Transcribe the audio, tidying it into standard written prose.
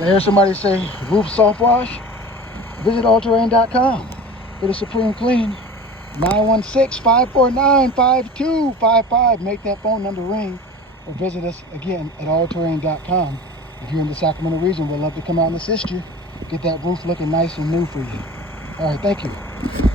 I hear somebody say roof soft wash. Visit allterraine.com. Get a supreme clean. 916-549-5255. Make that phone number ring, or visit us again at allterraine.com. If you're in the Sacramento region, we'd love to come out and assist you. Get that roof looking nice and new for you. All right, thank you.